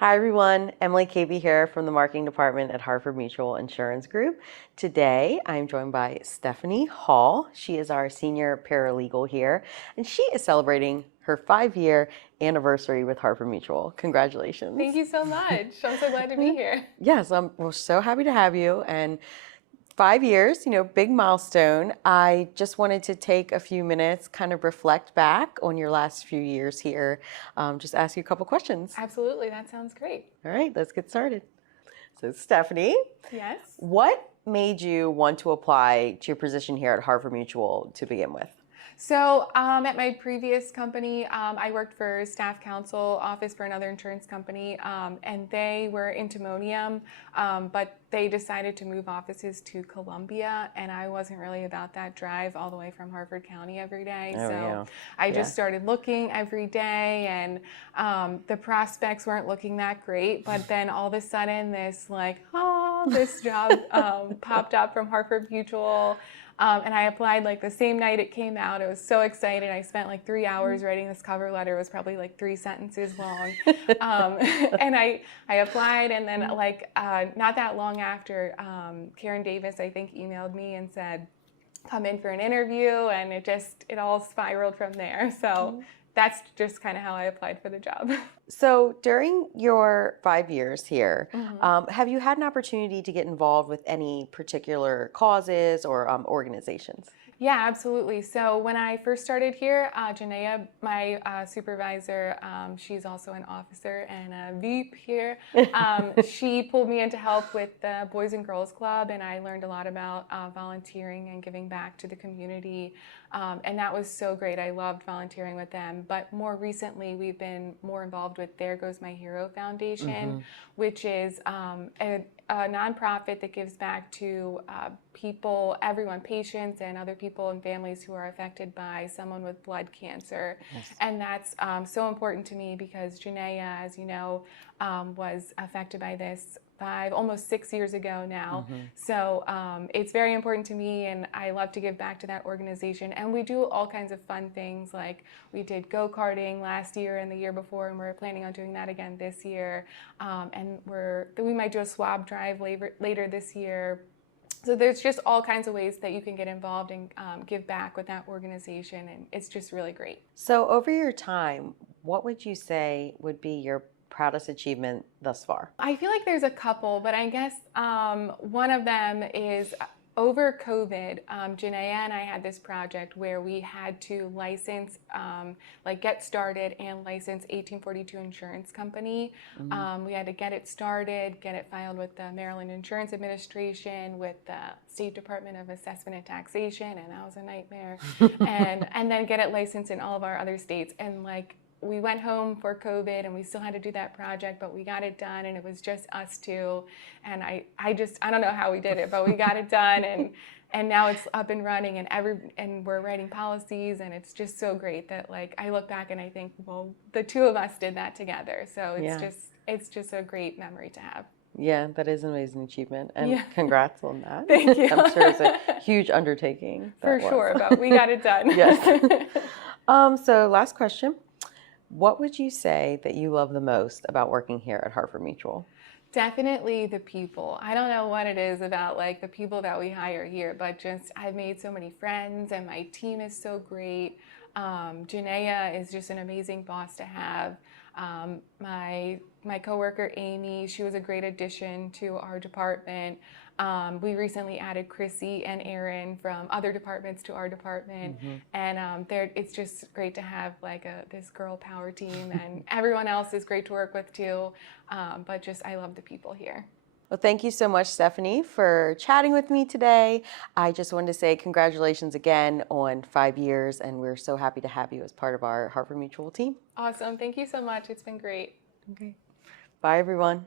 Hi everyone, Emily Cavey here from the marketing department at Harford Mutual Insurance Group. Today I'm joined by Stephanie Hall. She is our senior paralegal here and she is celebrating her 5-year anniversary with Harford Mutual. Congratulations. Thank you so much. I'm so glad to be here. Yes, we're so happy to have you. And 5 years, big milestone. I just wanted to take a few minutes, kind of reflect back on your last few years here. Just ask you a couple questions. Absolutely, that sounds great. All right, let's get started. So Stephanie, Yes. what made you want to apply to your position here at Harford Mutual to begin with? So at my previous company, I worked for staff counsel office for another insurance company, and they were in Timonium, but they decided to move offices to Columbia, and I wasn't really about that drive all the way from Harford County every day. I just started looking every day, and the prospects weren't looking that great. But then all of a sudden, this job popped up from Harford Mutual. And I applied like the same night it came out. I was so excited. I spent like 3 hours writing this cover letter. It was probably like 3 sentences long. And I applied, and then not that long after, Karen Davis, I think, emailed me and said, come in for an interview, and it all spiraled from there. So that's just kind of how I applied for the job. So during your 5 years here, have you had an opportunity to get involved with any particular causes or organizations? Yeah, absolutely. So when I first started here, Janaea, my supervisor, she's also an officer and a VP here. She pulled me in to help with the Boys and Girls Club, and I learned a lot about volunteering and giving back to the community. And that was so great. I loved volunteering with them. But more recently, we've been more involved with There Goes My Hero Foundation, which is a nonprofit that gives back to everyone, patients and other people and families who are affected by someone with blood cancer. Yes. And that's so important to me because Janaea, as you know, was affected by this almost 6 years ago now. So it's very important to me, and I love to give back to that organization. And we do all kinds of fun things, like we did go-karting last year and the year before, and we're planning on doing that again this year. And we might do a swab drive later this year. So there's just all kinds of ways that you can get involved and give back with that organization, and it's just really great. So over your time, what would you say would be your proudest achievement thus far? I feel like there's a couple, but I guess one of them is over COVID, Janaea and I had this project where we had to license, get started and license 1842 Insurance Company. We had to get it started, get it filed with the Maryland Insurance Administration, with the State Department of Assessment and Taxation, and that was a nightmare. and then get it licensed in all of our other states. And we went home for COVID, and we still had to do that project, but we got it done, and it was just us two. And I don't know how we did it, but we got it done, and now it's up and running, and we're writing policies, and it's just so great that I look back and I think, well, the two of us did that together. So it's just a great memory to have. Yeah, that is an amazing achievement, and congrats on that. Thank you. I'm sure it's a huge undertaking. For sure, but we got it done. Yes. So last question. What would you say that you love the most about working here at Harford Mutual? Definitely the people. I don't know what it is about the people that we hire here, but just I've made so many friends, and my team is so great. Janaea is just an amazing boss to have. My coworker Amy, she was a great addition to our department. We recently added Chrissy and Aaron from other departments to our department, and it's just great to have this girl power team, and everyone else is great to work with too. But I love the people here. Well, thank you so much, Stephanie, for chatting with me today. I just wanted to say congratulations again on 5 years, and we're so happy to have you as part of our Harford Mutual team. Awesome. Thank you so much. It's been great. Okay. Bye, everyone.